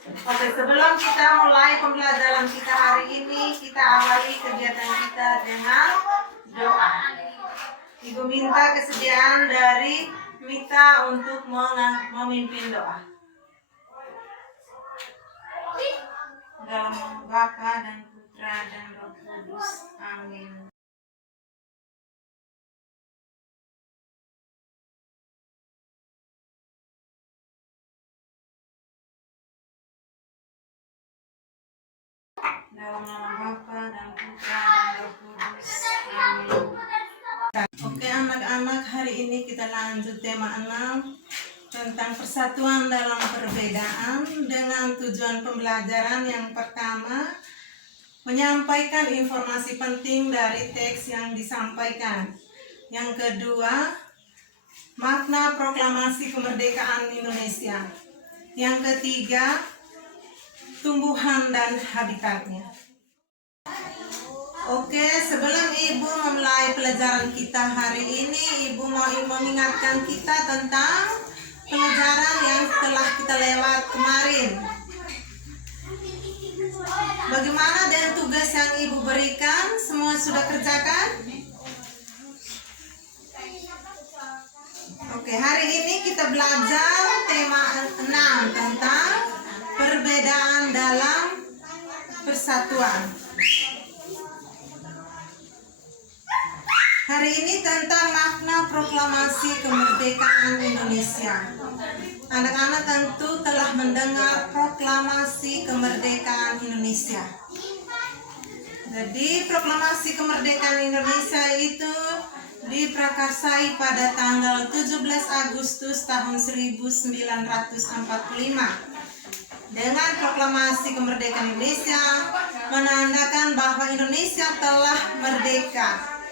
Oke, sebelum kita mulai pembelajaran kita hari ini, kita awali kegiatan kita dengan doa. Ibu minta kesediaan dari Mita untuk memimpin doa. Dalam nama Bapa dan Putra dan Roh Kudus. Amin. Dalam nama Bapa dan Putra dan Roh Kudus. Amin. Oke anak-anak, hari ini kita lanjut tema 6 tentang persatuan dalam perbedaan dengan tujuan pembelajaran. Yang pertama, menyampaikan informasi penting dari teks yang disampaikan. Yang kedua, makna proklamasi kemerdekaan Indonesia. Yang ketiga, tumbuhan dan habitatnya. Oke, sebelum Ibu memulai pelajaran kita hari ini, Ibu mau mengingatkan kita tentang pelajaran yang telah kita lewat kemarin. Bagaimana dengan tugas yang Ibu berikan? Semua sudah kerjakan? Oke, hari ini kita belajar tema 6 tentang perbedaan dalam persatuan. Hari ini tentang makna proklamasi kemerdekaan Indonesia. Anak-anak tentu telah mendengar proklamasi kemerdekaan Indonesia. Jadi proklamasi kemerdekaan Indonesia itu diprakarsai pada tanggal 17 Agustus tahun 1945. Dengan proklamasi kemerdekaan Indonesia menandakan bahwa Indonesia telah merdeka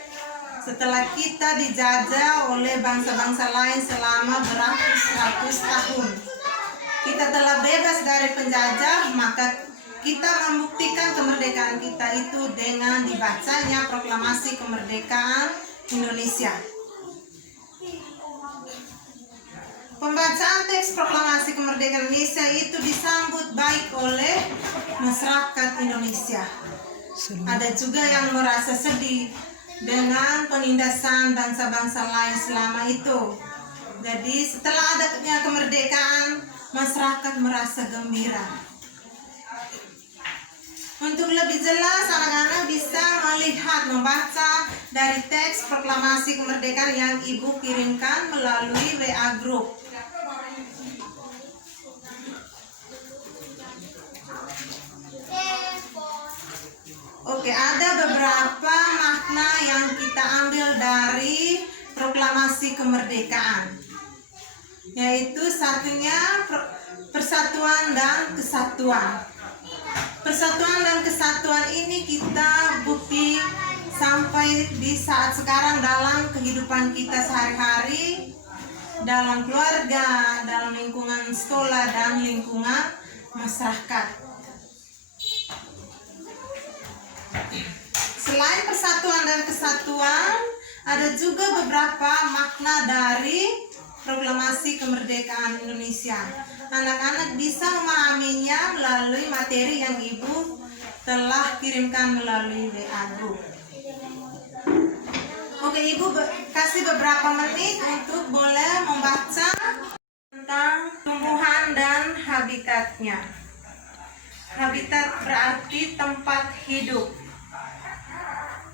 setelah kita dijajah oleh bangsa-bangsa lain selama beratus-ratus tahun. Kita telah bebas dari penjajah, maka kita membuktikan kemerdekaan kita itu dengan dibacanya proklamasi kemerdekaan Indonesia. Pembacaan teks proklamasi kemerdekaan Indonesia itu disambut baik oleh masyarakat Indonesia. Ada juga yang merasa sedih dengan penindasan bangsa-bangsa lain selama itu. Jadi setelah adanya kemerdekaan, masyarakat merasa gembira. Untuk lebih jelas, anak-anak bisa melihat, membaca dari teks proklamasi kemerdekaan yang Ibu kirimkan melalui WA Group. Oke, ada beberapa makna yang kita ambil dari proklamasi kemerdekaan, yaitu satunya persatuan dan kesatuan. Persatuan dan kesatuan ini kita bukti sampai di saat sekarang dalam kehidupan kita sehari-hari, dalam keluarga, dalam lingkungan sekolah, dan lingkungan masyarakat. Selain persatuan dan kesatuan, ada juga beberapa makna dari proklamasi kemerdekaan Indonesia. Anak-anak bisa memahaminya melalui materi yang Ibu telah kirimkan melalui WA Group. Oke, Ibu kasih beberapa menit untuk boleh membaca tentang tumbuhan dan habitatnya. Habitat berarti tempat hidup.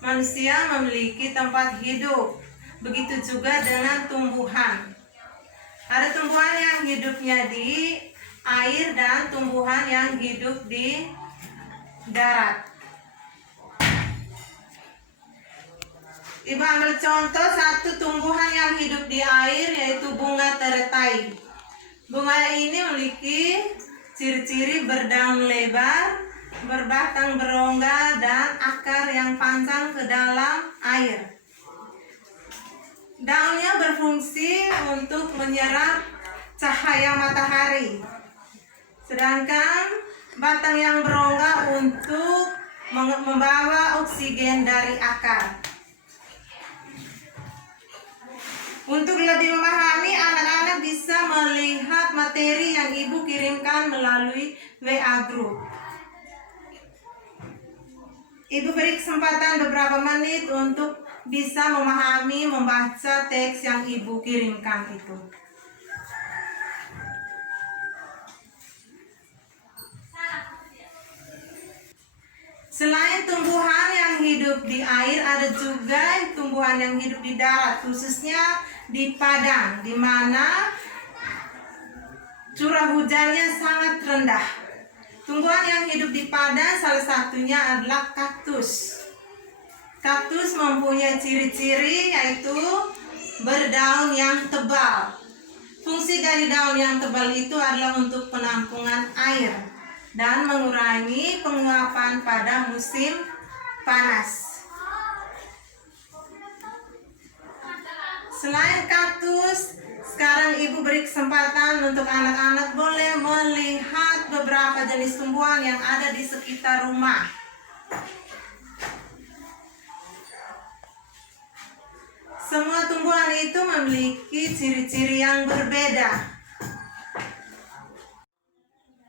Manusia memiliki tempat hidup. Begitu juga dengan tumbuhan. Ada tumbuhan yang hidupnya di air dan tumbuhan yang hidup di darat. Ibu ambil contoh satu tumbuhan yang hidup di air, yaitu bunga teratai. Bunga ini memiliki ciri-ciri berdaun lebar, berbatang berongga, dan akar yang panjang ke dalam air. Daunnya berfungsi untuk menyerap cahaya matahari, sedangkan batang yang berongga untuk membawa oksigen dari akar. Untuk lebih memahami, anak-anak bisa melihat materi yang yang Ibu kirimkan melalui WA Group. Ibu beri kesempatan beberapa menit untuk bisa memahami, membaca teks yang Ibu kirimkan itu. Selain tumbuhan yang hidup di air, ada juga tumbuhan yang hidup di darat, khususnya di padang, di mana curah hujannya sangat rendah. Tumbuhan yang hidup di padang salah satunya adalah kaktus. Kaktus mempunyai ciri-ciri yaitu berdaun yang tebal. Fungsi dari daun yang tebal itu adalah untuk penampungan air dan mengurangi penguapan pada musim panas. Selain kaktus, sekarang Ibu beri kesempatan untuk anak-anak boleh melihat beberapa jenis tumbuhan yang ada di sekitar rumah. Semua tumbuhan itu memiliki ciri-ciri yang berbeda.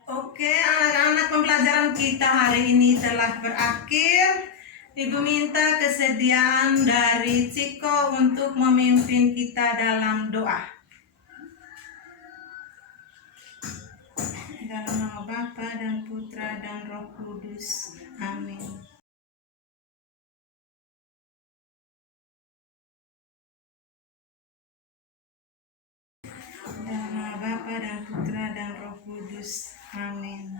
Oke, anak-anak, pembelajaran kita hari ini telah berakhir. Ibu minta kesediaan dari Ciko untuk memimpin kita dalam doa. Dalam nama Bapa dan Putra dan Roh Kudus. Amin. Dalam nama Bapa dan Putra dan Roh Kudus. Amin.